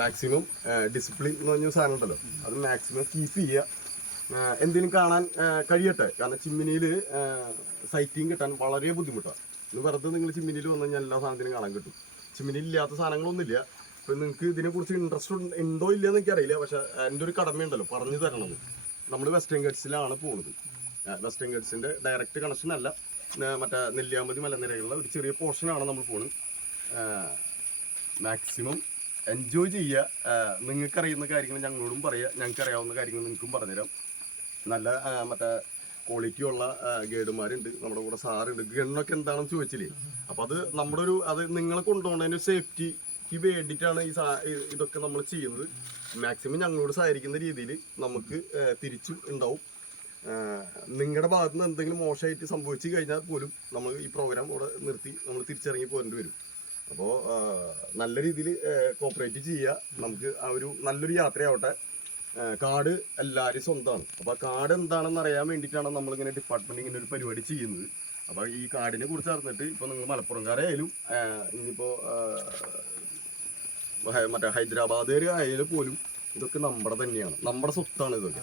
Maximum discipline എന്ന് പറഞ്ഞ സാധനം ഉണ്ടല്ലോ, അത് മാക്സിമം കീപ്പ് ചെയ്യുക. എന്തെങ്കിലും കാണാൻ കഴിയട്ടെ. കാരണം ചിമ്മിനിയിൽ സൈറ്റിങ് കിട്ടാൻ വളരെ ബുദ്ധിമുട്ടാണ്. ഇന്ന് വെറുതെ നിങ്ങൾ ചിമ്മിനിയിൽ വന്നു കഴിഞ്ഞാൽ എല്ലാ സാധനത്തിനും കാണാൻ കിട്ടും. ചിമ്മിനിയിൽ ഇല്ലാത്ത സാധനങ്ങളൊന്നുമില്ല. ഇപ്പം നിങ്ങൾക്ക് ഇതിനെക്കുറിച്ച് ഇൻട്രസ്റ്റ് ഉണ്ടോ ഇല്ലയെന്ന് എനിക്കറിയില്ല. പക്ഷേ എൻ്റെ ഒരു കടമയുണ്ടല്ലോ പറഞ്ഞു തരണത്. നമ്മൾ വെസ്റ്റേൺ ഗട്ട്സിലാണ് പോകുന്നത്. വെസ്റ്റേൺ ഗട്ട്സിൻ്റെ ഡയറക്റ്റ് കണക്ഷൻ അല്ല, മറ്റേ നെല്ലിയാമ്പതി മലനിരകളുടെ ഒരു ചെറിയ പോർഷനാണ് നമ്മൾ പോകുന്നത്. മാക്സിമം എൻജോയ് ചെയ്യുക. നിങ്ങൾക്കറിയുന്ന കാര്യങ്ങൾ ഞങ്ങളോടും പറയുക, ഞങ്ങൾക്കറിയാവുന്ന കാര്യങ്ങൾ നിങ്ങൾക്കും പറഞ്ഞുതരാം. നല്ല മറ്റേ ക്വാളിറ്റി ഉള്ള ഗൈഡുമാരുണ്ട്, നമ്മുടെ കൂടെ സാറുണ്ട്. ഗണ്ണൊക്കെ എന്താണെന്ന് ചോദിച്ചില്ലേ, അപ്പോൾ അത് നമ്മുടെ അത് നിങ്ങളെ കൊണ്ടുപോകുന്നതിന് സേഫ്റ്റിക്ക് വേണ്ടിയിട്ടാണ് ഇതൊക്കെ നമ്മൾ ചെയ്യുന്നത്. മാക്സിമം ഞങ്ങളോട് സഹകരിക്കുന്ന രീതിയിൽ നമുക്ക് തിരിച്ചും ഉണ്ടാവും. നിങ്ങളുടെ ഭാഗത്തു നിന്ന് എന്തെങ്കിലും മോശമായിട്ട് സംഭവിച്ചു കഴിഞ്ഞാൽ പോലും നമ്മൾ ഈ പ്രോഗ്രാം ഇവിടെ നിർത്തി നമ്മൾ തിരിച്ചിറങ്ങി പോരേണ്ടി വരും. അപ്പോൾ നല്ല രീതിയിൽ കോപ്പറേറ്റ് ചെയ്യുക. നമുക്ക് നല്ലൊരു യാത്രയാവട്ടെ. കാട് എല്ലാവരും സ്വന്തമാണ്. അപ്പോൾ ആ കാട് എന്താണെന്ന് അറിയാൻ വേണ്ടിയിട്ടാണ് നമ്മളിങ്ങനെ ഡിപ്പാർട്ട്മെൻറ്റ് ഇങ്ങനെ ഒരു പരിപാടി ചെയ്യുന്നത്. അപ്പോൾ ഈ കാടിനെ കുറിച്ച് അറിഞ്ഞിട്ട് ഇപ്പോൾ നിങ്ങൾ മലപ്പുറംകാരായാലും ഇനിയിപ്പോൾ മറ്റേ ഹൈദരാബാദുകാർ ആയാലും പോലും ഇതൊക്കെ നമ്മുടെ തന്നെയാണ്, നമ്മുടെ സ്വത്താണ് ഇതൊക്കെ.